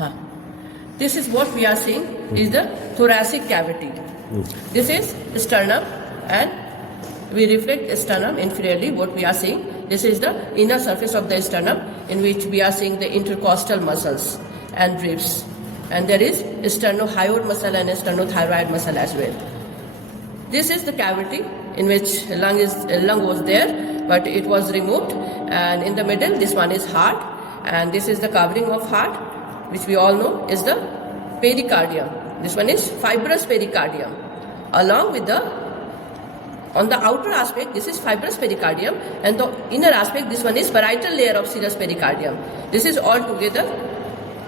Huh. This is what we are seeing is the thoracic cavity. This is sternum, and we reflect sternum inferiorly. What we are seeing, this is the inner surface of the sternum, in which we are seeing the intercostal muscles and ribs, and there is sternohyoid muscle and sternothyroid muscle as well. This is the cavity in which lung was there, but it was removed, and in the middle this one is heart, and this is the covering of heart, which we all know is the pericardium. This one is fibrous pericardium. Along with on the outer aspect, this is fibrous pericardium, and the inner aspect, this one is parietal layer of serous pericardium. This is all together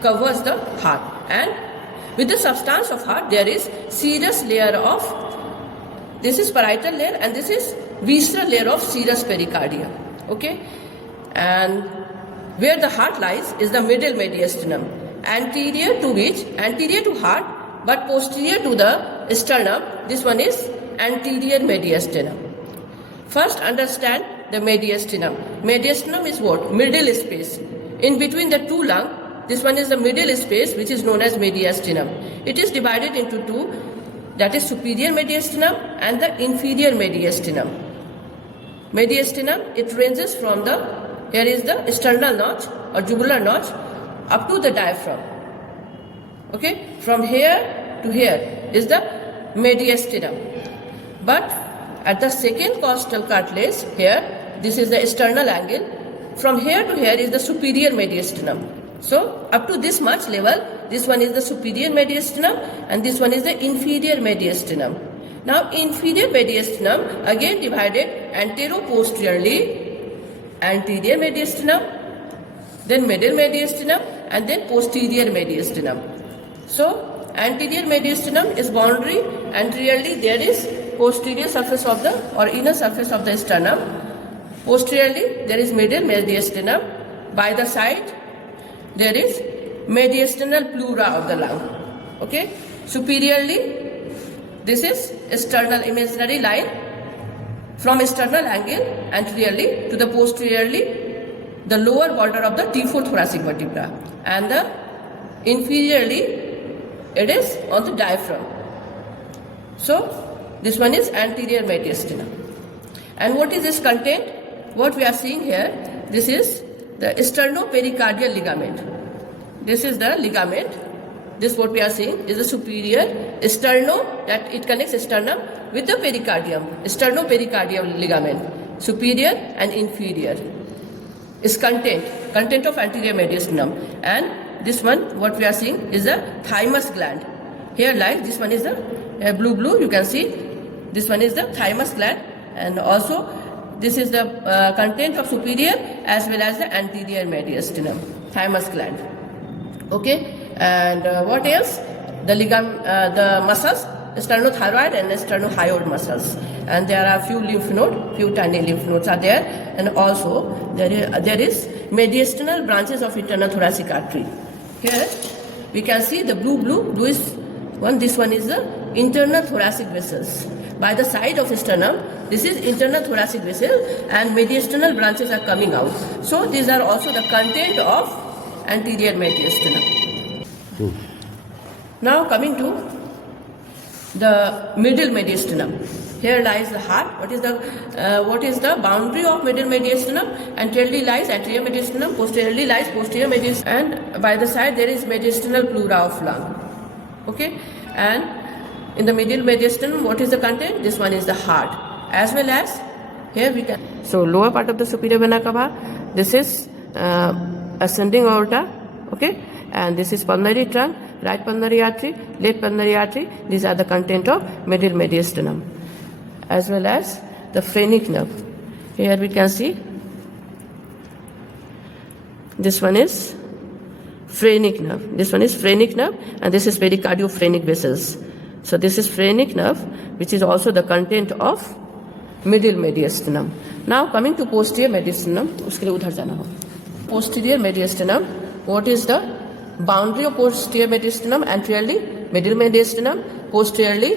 covers the heart, and with the substance of heart there is serous layer of, this is parietal layer, and this is visceral layer of serous pericardium. Okay, and where the heart lies is the middle mediastinum, anterior to heart but posterior to the sternum. This one is anterior mediastinum. First understand the mediastinum. Mediastinum is what? Middle space. In between the two lungs, this one is the middle space, which is known as mediastinum. It is divided into two, that is superior mediastinum and the inferior mediastinum. Mediastinum, it ranges from here is the sternal notch or jugular notch up to the diaphragm. Okay, from here to here is the mediastinum. But at the second costal cartilage here, this is the sternal angle. From here to here is the superior mediastinum. So up to this much level, this one is the superior mediastinum and this one is the inferior mediastinum. Now inferior mediastinum again divided antero-posteriorly, anterior mediastinum, then middle mediastinum, and then posterior mediastinum. So anterior mediastinum is boundary, anteriorly there is posterior surface of the or inner surface of the sternum, posteriorly there is middle mediastinum, by the side there is mediastinal pleura of the lung. Okay, superiorly this is sternal imaginary line from sternal angle anteriorly to the posteriorly, the lower border of the T4 thoracic vertebra, and the inferiorly it is on the diaphragm. So this one is anterior mediastinum. And what is this content? What we are seeing here, this is the sternopericardial ligament. This is the ligament. This what we are seeing is the superior sterno, that it connects sternum with the pericardium. Sternopericardial ligament, superior and inferior. Is content of anterior mediastinum. And this one what we are seeing is the thymus gland. Here lies, this one is the blue, you can see, this one is the thymus gland, and also this is the content of superior as well as the anterior mediastinum, thymus gland. Okay, and what else? The muscles, sternothyroid and sternohyoid muscles, and there are few tiny lymph nodes are there, and also there is mediastinal branches of internal thoracic artery. Here we can see the blue is one. This one is the internal thoracic vessels. By the side of sternum, this is internal thoracic vessel, and mediastinal branches are coming out. So these are also the content of anterior mediastinum. Now coming to the middle mediastinum. Here lies the heart. What is the boundary of middle mediastinum? Anteriorly lies anterior mediastinum, posteriorly lies posterior mediastinum, and by the side there is mediastinal pleura of lung. Okay, and in the middle mediastinum, what is the content? This one is the heart, as well as here we can. So lower part of the superior vena cava, this is ascending aorta. Okay, and this is pulmonary trunk, right pulmonary artery, left pulmonary artery. These are the content of middle mediastinum, as well as the phrenic nerve. Here we can see this one is phrenic nerve. This one is phrenic nerve, and this is pericardiophrenik vessels. So this is phrenic nerve, which is also the content of middle mediastinum. Now coming to posterior mediastinum, uske liye udhar jana hoga. Posterior mediastinum, what is the boundary of posterior mediastinum? Anteriorly middle mediastinum, posteriorly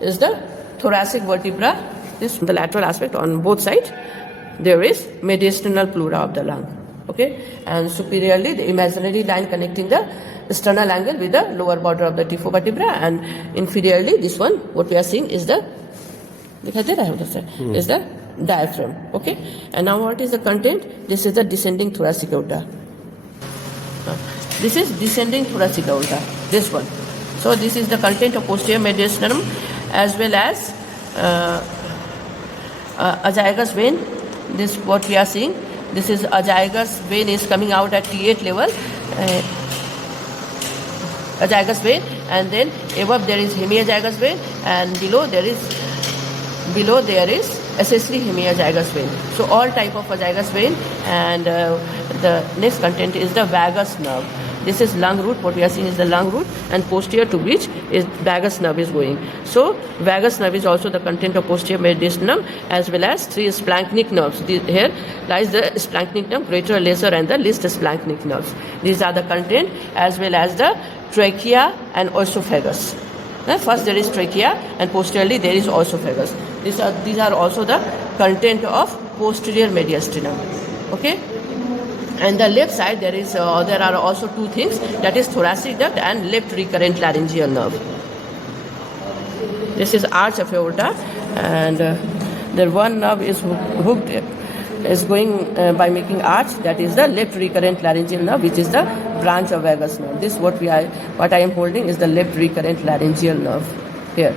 is the thoracic vertebra. This the lateral aspect on both sides. There is mediastinal pleura of the lung. Okay, and superiorly the imaginary line connecting the sternal angle with the lower border of the T4 vertebra, and inferiorly this one what we are seeing is the is the diaphragm. Okay, and now what is the content? This is the descending thoracic aorta. This is descending thoracic aorta, this one. So this is the content of posterior mediastinum as well as azygous vein. This what we are seeing. This is azygous vein is coming out at T8 level. Azygous vein, and then above there is hemiazygous vein, and below there is accessory hemiazygous vein. So all type of azygous vein, and the next content is the vagus nerve. This is lung root. What we are seeing is the lung root, and posterior to which is vagus nerve is going. So vagus nerve is also the content of posterior mediastinum, as well as three splanchnic nerves. Here lies the splanchnic nerve, greater, lesser, and the least splanchnic nerves. These are the content, as well as the trachea and oesophagus. First there is trachea, and posteriorly there is oesophagus. These are also the content of posterior mediastinum. Okay. And the left side there are also two things, that is thoracic duct and left recurrent laryngeal nerve. This is arch of aorta, and the one nerve is hooked is going by making arch, that is the left recurrent laryngeal nerve, which is the branch of vagus nerve. This what I am holding is the left recurrent laryngeal nerve here.